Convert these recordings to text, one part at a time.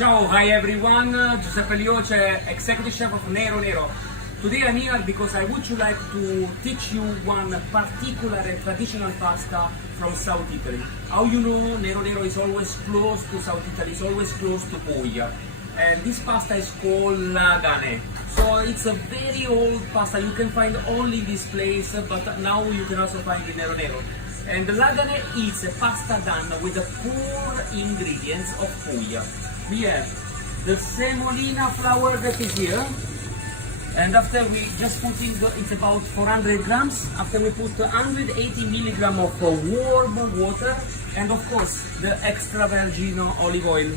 Ciao, hi everyone, Giuseppe Lioce, Executive Chef of Nero Nero. Today I'm here because I would like to teach you one particular and traditional pasta from South Italy. How you know Nero Nero is always close to South Italy, is always close to Puglia. And this pasta is called Lagane. So it's a very old pasta, you can find only this place, but now you can also find in Nero Nero. And the Lagane is a pasta done with the 4 ingredients of Puglia. We have the semolina flour that is here, and after we just put in, it's about 400 grams. After we put 180 milligram of warm water, and of course the extra virgin olive oil.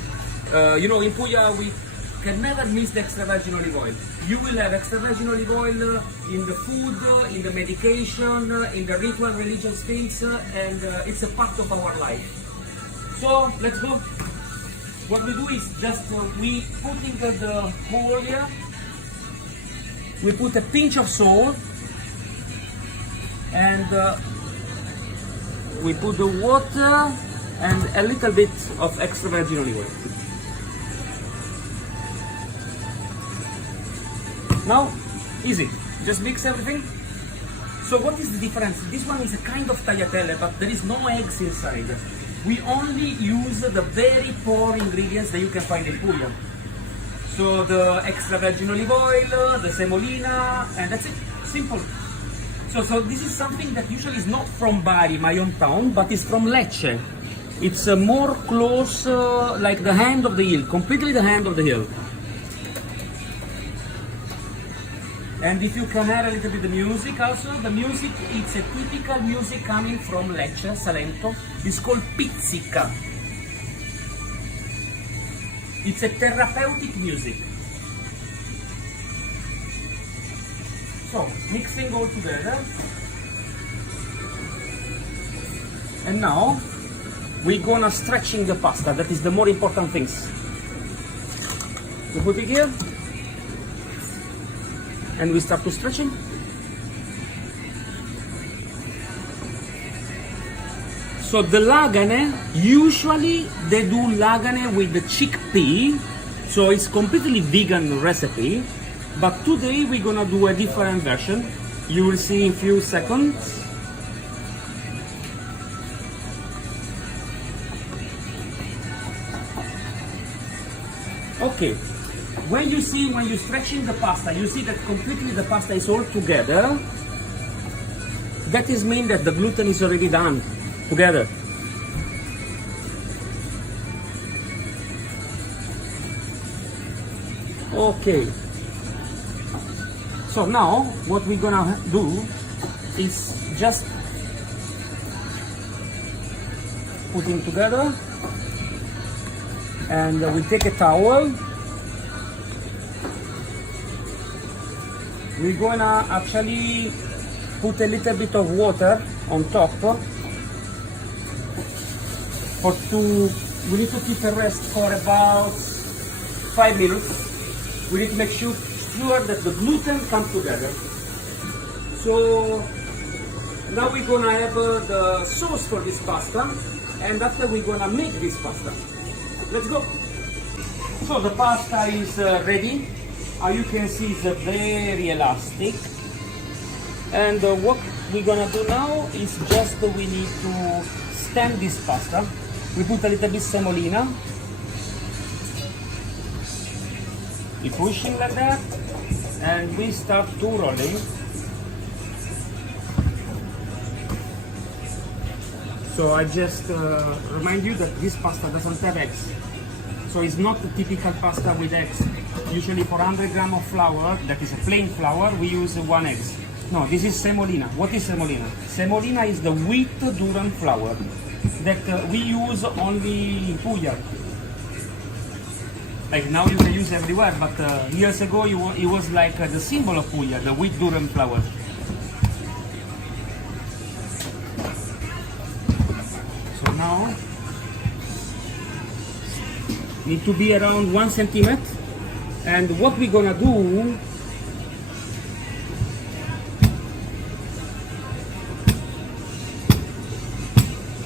You know, in Puglia we can never miss the extra virgin olive oil. You will have extra virgin olive oil in the food, in the medication, in the ritual religious things, and it's a part of our life. So let's go. What we do is just we put in the bowl here, we put a pinch of salt, and we put the water and a little bit of extra virgin olive oil. Now, easy, just mix everything. So what is the difference? This one is a kind of tagliatelle, but there is no eggs inside. We only use the very poor ingredients that you can find in Puglia. So the extra virgin olive oil, the semolina, and that's it, simple. So this is something that usually is not from Bari, my hometown, but is from Lecce. It's more close, like the hand of the hill, completely the hand of the hill. And if you can hear a little bit the music also, the music, it's a typical music coming from Lecce, Salento. It's called pizzica. It's a therapeutic music. So, mixing all together. And now, we're gonna stretching the pasta. That is the more important things. We put it here. And we start to stretching. So the Lagane, usually they do Lagane with the chickpea, so it's completely vegan recipe, but today we're gonna do a different version. You will see in a few seconds. Okay. When you're stretching the pasta, you see that completely the pasta is all together. That is mean that the gluten is already done together. Okay. So now what we're gonna do is just putting together, and we take a towel. We're gonna actually put a little bit of water on top we need to keep a rest for about 5 minutes. We need to make sure that the gluten comes together. So now we're gonna have the sauce for this pasta, and after we're gonna make this pasta. Let's go. So the pasta is ready. As you can see, it's very elastic, and what we're gonna do now is just we need to stand this pasta. We put a little bit semolina, we pushing like that, and we start to rolling. So I just remind you that this pasta doesn't have eggs. So it's not the typical pasta with eggs. Usually for 100 grams of flour, that is a plain flour, we use 1 egg. No, this is semolina. What is semolina? Semolina is the wheat durum flour that we use only in Puglia. Like now you can use everywhere, but years ago it was like the symbol of Puglia, the wheat durum flour. So now, need to be around 1 centimeter. And what we're gonna do,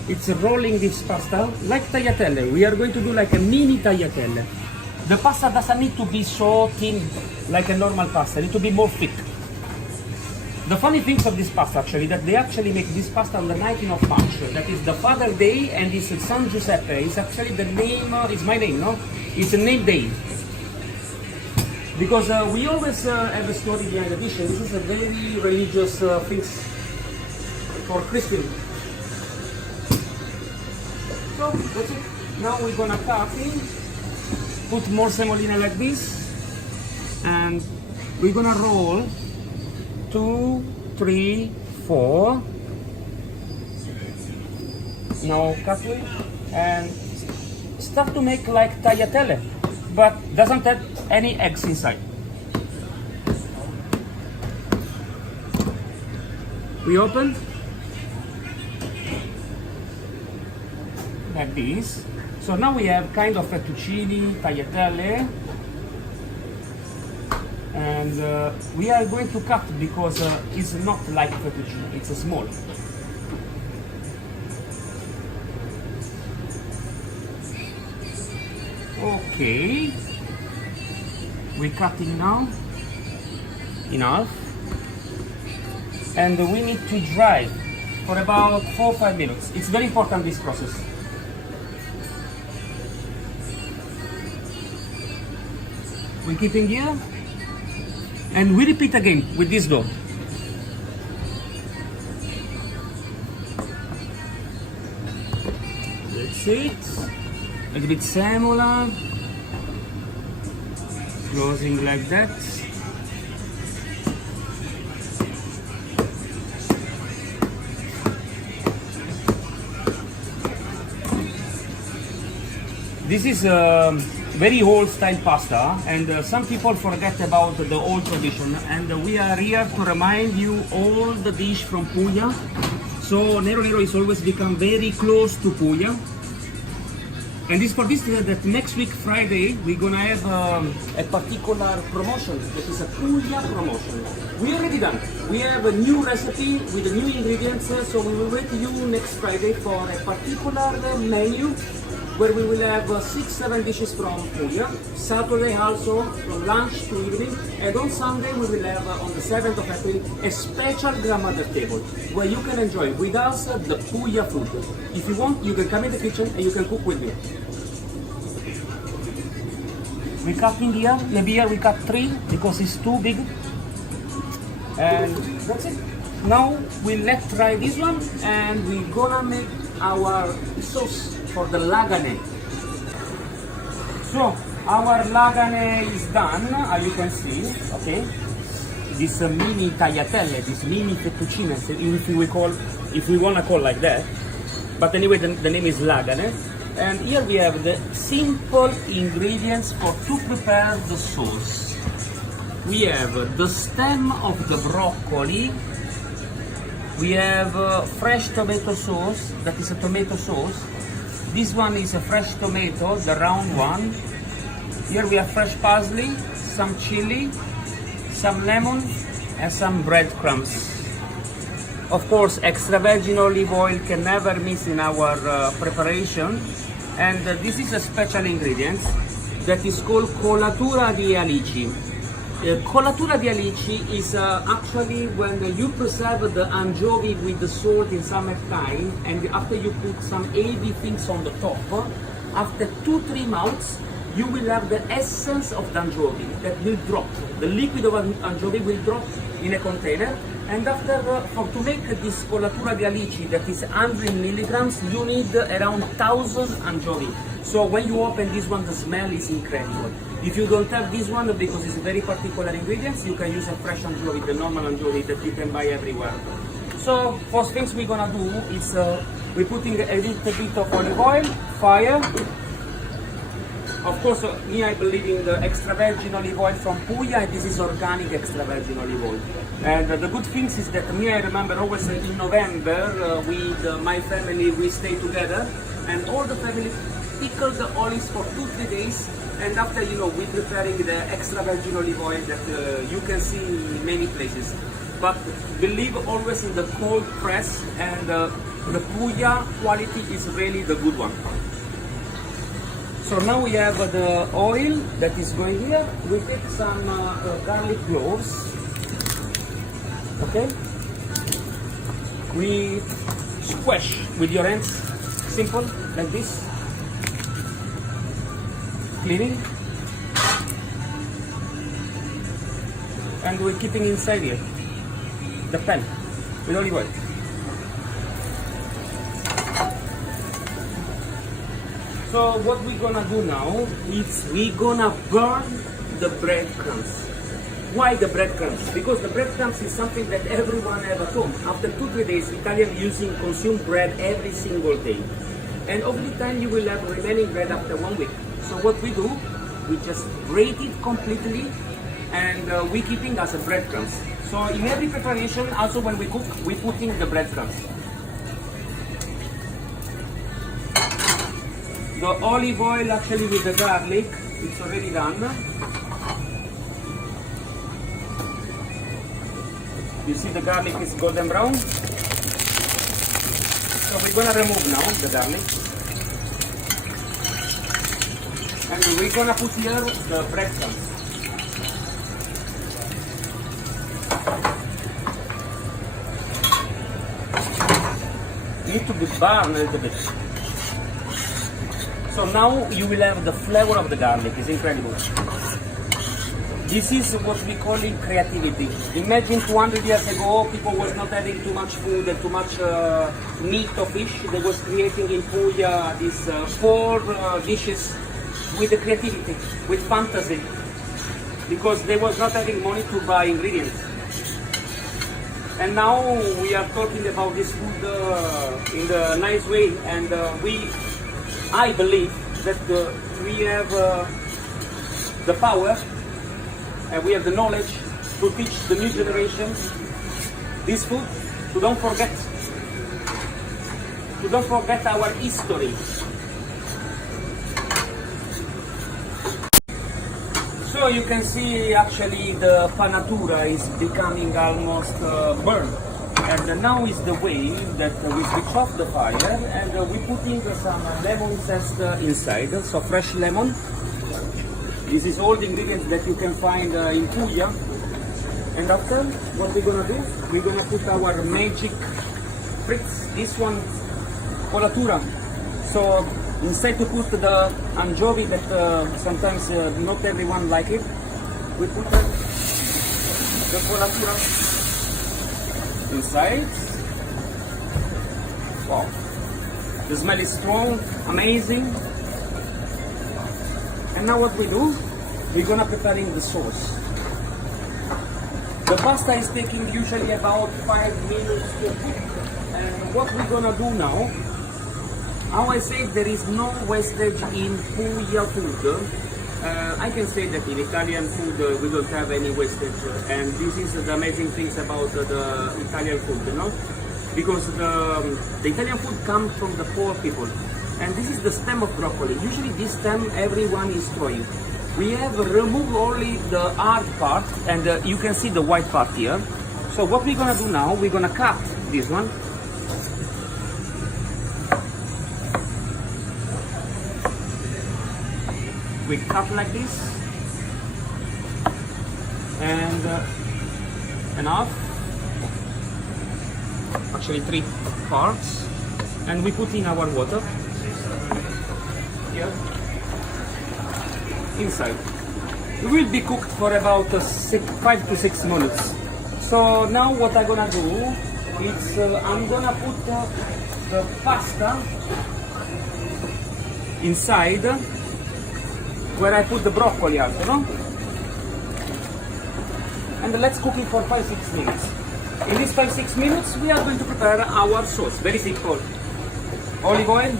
it's rolling this pasta like tagliatelle. We are going to do like a mini tagliatelle. The pasta doesn't need to be so thin like a normal pasta. It needs to be more thick. The funny things of this pasta actually, that they actually make this pasta on the 19th of March. That is the Father Day, and it's San Giuseppe. It's actually the name, it's my name, no? It's a name day. Because we always have a story behind the dish. This is a very religious thing for Christian. So that's it. Now we're gonna cut in, put more semolina like this, and we're gonna roll 2, 3, 4. Now cut it and start to make like tagliatelle, but doesn't have any eggs inside. We open like this. So now we have kind of fettuccine, tagliatelle, and we are going to cut because it's not like fettuccine, it's a small. Okay, we're cutting now in half, and we need to dry for about 4 or 5 minutes. It's very important, this process. We keep in here, and we repeat again with this dough. That's it. A little bit semola, closing like that. This is very old style pasta, and some people forget about the old tradition, and we are here to remind you all the dish from Puglia. So Nero Nero is always become very close to Puglia, and this for this that next week Friday we're gonna have a particular promotion that is a Puglia promotion. We already done. We have a new recipe with the new ingredients, so we will wait you next Friday for a particular menu where we will have 6-7 dishes from Puglia. Saturday also from lunch to evening, and on Sunday we will have on the 7th of April a special grandmother table where you can enjoy with us the Puglia food. If you want, you can come in the kitchen and you can cook with me. We cut in here, maybe here we cut 3 because it's too big, and that's it. Now we let try this one, and we're gonna make our sauce for the Lagane. So our Lagane is done, as you can see. Okay, this mini tagliatelle, this mini fettuccine, if we wanna call like that. But anyway, the name is Lagane. And here we have the simple ingredients to prepare the sauce. We have the stem of the broccoli. We have fresh tomato sauce, that is a tomato sauce. This one is a fresh tomato, the round one. Here we have fresh parsley, some chili, some lemon, and some breadcrumbs. Of course, extra virgin olive oil can never miss in our preparation. And this is a special ingredient that is called colatura di alici. Colatura di alici is actually when you preserve the anchovy with the salt in summertime, and after you put some heavy things on the top, after 2-3 months you will have the essence of the anchovy that will drop. The liquid of anchovy will drop in a container, and after to make this colatura di alici that is 100 milligrams, you need around 1,000 anchovy. So when you open this one, the smell is incredible. If you don't have this one, because it's very particular ingredients, you can use a fresh anchovy, the normal anchovy that you can buy everywhere. So first things we're gonna do is we're putting a little bit of olive oil, fire. Of course, me I believe in the extra virgin olive oil from Puglia, and this is organic extra virgin olive oil. And the good things is that me I remember always in November with my family we stay together, and all the family pickle the olives for 2-3 days, and after we preparing the extra virgin olive oil that you can see in many places. But believe always in the cold press, and the Puglia quality is really the good one. So now we have the oil that is going here. We put some garlic cloves. Okay. We squash with your hands, simple, like this. Cleaning. And we're keeping inside here the pan with olive oil. So what we're gonna do now is we're gonna burn the breadcrumbs. Why the breadcrumbs? Because the breadcrumbs is something that everyone have at home. After 2-3 days, Italians consume bread every single day. And over the time you will have remaining bread after 1 week. So what we do, we just grate it completely and we're keeping as a breadcrumbs. So in every preparation, also when we cook, we put in the breadcrumbs. The olive oil actually with the garlic, it's already done. You see the garlic is golden brown. So we're gonna remove now the garlic. And we're gonna put here the breadcrumbs. Need to be burned a little bit. So now you will have the flavor of the garlic. It's incredible. This is what we call in creativity. Imagine 200 years ago, people was not having too much food and too much meat or fish. They was creating in Puglia these 4 dishes with the creativity, with fantasy, because they was not having money to buy ingredients. And now we are talking about this food in the nice way, and I believe that we have the power and we have the knowledge to teach the new generation this food, to don't forget our history. So you can see actually the panatura is becoming almost burned. And now is the way that we switch off the fire and we put in some lemon zest inside, so fresh lemon. This is all the ingredients that you can find in Puglia. And after, what we're gonna do, we're gonna put our magic frites. This one, colatura. So instead to put the anchovy that sometimes not everyone like it, we put the colatura inside. Wow, the smell is strong, amazing. And now what we do, we're gonna preparing the sauce. The pasta is taking usually about 5 minutes to cook. And what we're gonna do now, how I say there is no wastage in Puglia food. I can say that in Italian food we don't have any wastage, and this is the amazing things about the Italian food, you know, because the Italian food comes from the poor people, and this is the stem of broccoli. Usually this stem everyone is throwing. We have removed only the hard part, and you can see the white part here. So what we're gonna do now, we're gonna cut this one. We cut like this, and enough, actually 3 parts, and we put in our water here inside. It will be cooked for about 5 to 6 minutes. So now what I'm gonna do is I'm gonna put the pasta inside where I put the broccoli also, no? And let's cook it for 5-6 minutes. In these 5-6 minutes, we are going to prepare our sauce. Very simple. Olive oil.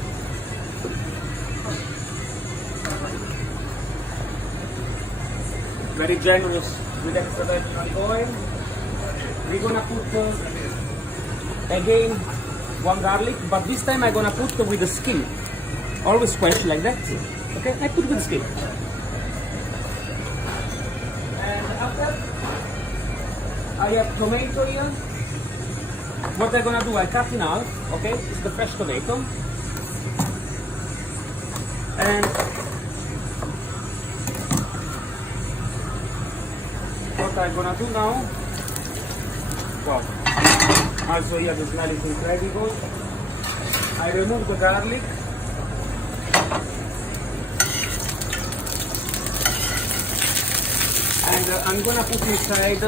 Very generous with extra virgin olive oil. We're gonna put again 1 garlic, but this time I'm gonna put with the skin. Always squash like that. Okay, I put with the skin. And after, I have tomato here. What I'm gonna do, I cut in half, okay? It's the fresh tomato. And what I'm gonna do now. Wow. Also here the smell is incredible. I remove the garlic. And I'm gonna put inside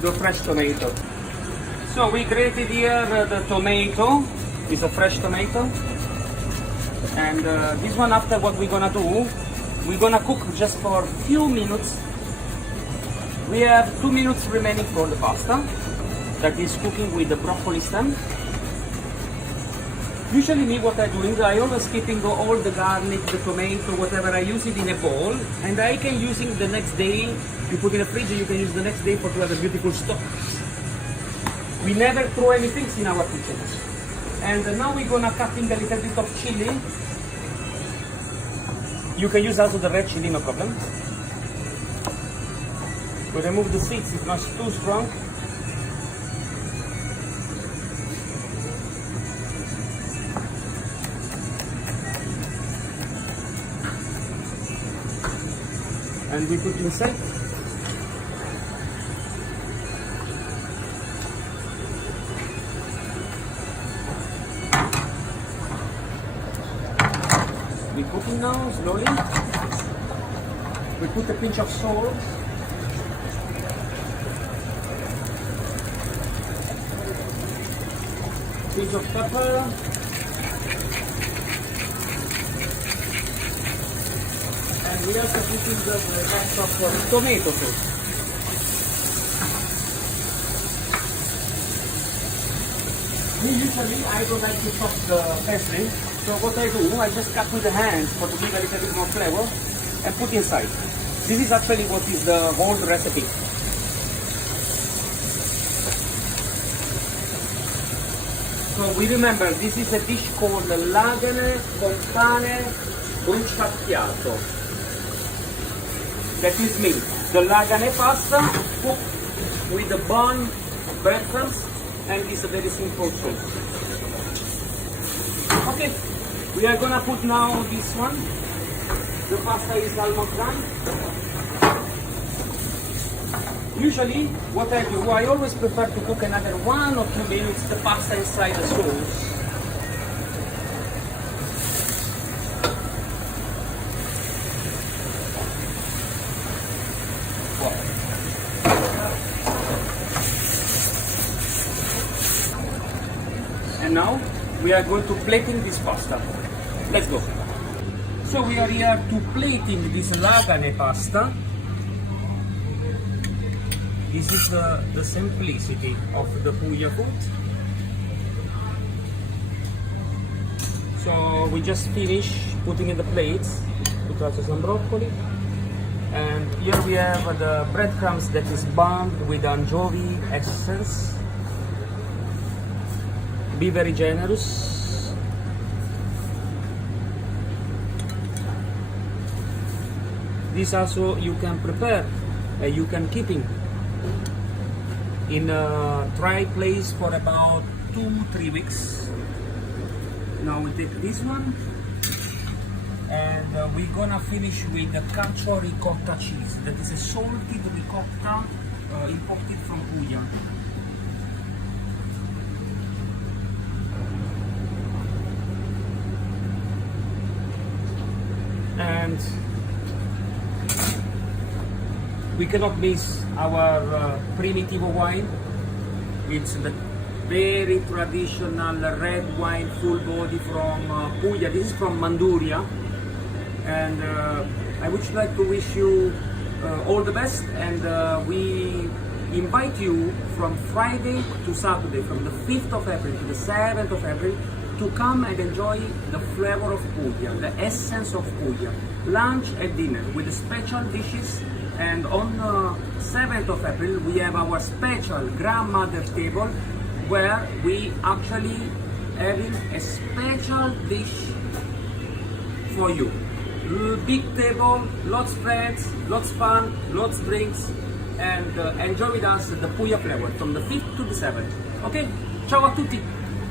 the fresh tomato. So we grated here the tomato. It's a fresh tomato. And this one, after what we're gonna do, we're gonna cook just for a few minutes. We have 2 minutes remaining for the pasta that is cooking with the broccoli stem. Usually me, what I'm doing, I always keeping all the garlic, the tomato, whatever, I use it in a bowl, and I can use it the next day. You put in a fridge, you can use the next day for to have a beautiful stock. We never throw anything in our kitchen. And now we're gonna cutting a little bit of chili. You can use also the red chili, no problem. We remove the seeds, it's not too strong. And we put inside. We cooking now slowly. We put a pinch of salt. Pinch of pepper. And we also put in the rest of tomato sauce. Usually I don't like to chop the parsley, so what I do, I just cut with the hands for to give a little bit more flavor and put inside. This is actually what is the whole recipe. So we remember, this is a dish called Lagane con pane bruciacchiato. That is me. The Lagane pasta cooked with the bun, breadcrumbs, and it's a very simple soup. Okay, we are gonna put now this one. The pasta is almost done. Usually, what I do, I always prefer to cook another 1 or 2 minutes the pasta inside the sauce. And now we are going to plating this pasta. Let's go. So we are here to plating this Lagane pasta. This is the simplicity of the Puglia food. So we just finished putting in the plates. Put also some broccoli. And here we have the breadcrumbs that is bunned with anchovy essence. Be very generous. This also you can prepare, you can keep in a dry place for about 2-3 weeks. Now we take this one, and we're gonna finish with the cacio ricotta cheese. That is a salted ricotta imported from Puglia. And we cannot miss our primitivo wine. It's the very traditional red wine, full body from Puglia. This is from Manduria, and I would like to wish you all the best, and we invite you from Friday to Saturday, from the 5th of April to the 7th of April, to come and enjoy the flavor of Puglia, the essence of Puglia, lunch and dinner with the special dishes. And on 7th of April we have our special grandmother's table, where we actually having a special dish for you. Big table, lots friends, lots fun, lots drinks, and enjoy with us the Puglia flavor from the 5th to the 7th. Ok? Ciao a tutti!